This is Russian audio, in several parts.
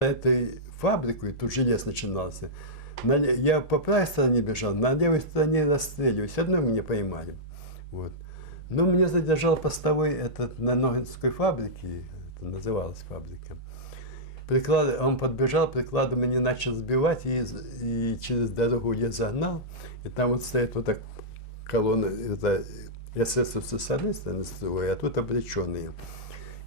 этой фабрикой, тут желез начинался, я по правой стороне бежал, на левой стороне расстреливались. Одной меня поймали. Вот. Но меня задержал постовой этот на Ногинской фабрике, это называлась фабрика. Он подбежал, прикладом меня начал сбивать, и через дорогу я загнал. И там вот стоит вот так колонна, это эсэсовцы с одной стороны строя, а тут обреченные.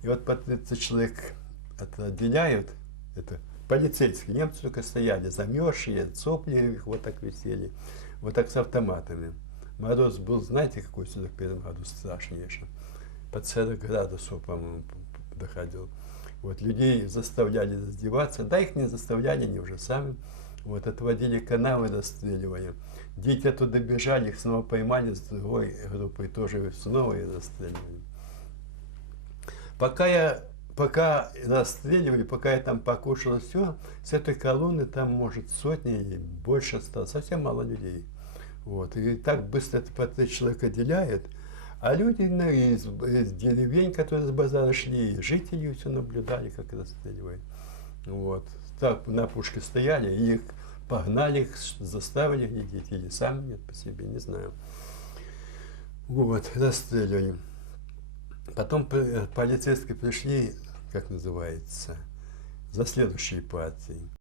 И вот по 30 человек это отделяют, это полицейские, немцы только стояли, замерзшие, сопли их вот так висели, вот так с автоматами. Мороз был, знаете, какой в 41 году страшнейший. Под 40 градусов, по-моему, доходил. Вот, людей заставляли раздеваться, да их не заставляли, они уже сами. Вот, отводили канавы, расстреливали. Дети оттуда бежали, их снова поймали с другой группой, тоже снова и расстреливали. Пока расстреливали, пока я там покушал все, с этой колонны там, может, сотни или больше осталось, совсем мало людей. Вот, и так быстро это по 3 человека отделяет. А люди из деревень, которые с базара шли, жители все наблюдали, как расстреливают. Вот. Так на пушке стояли, и их погнали, их заставили глядеть, или сами нет по себе, не знаю. Вот, расстреливали. Потом полицейские пришли, как называется, за следующей партией.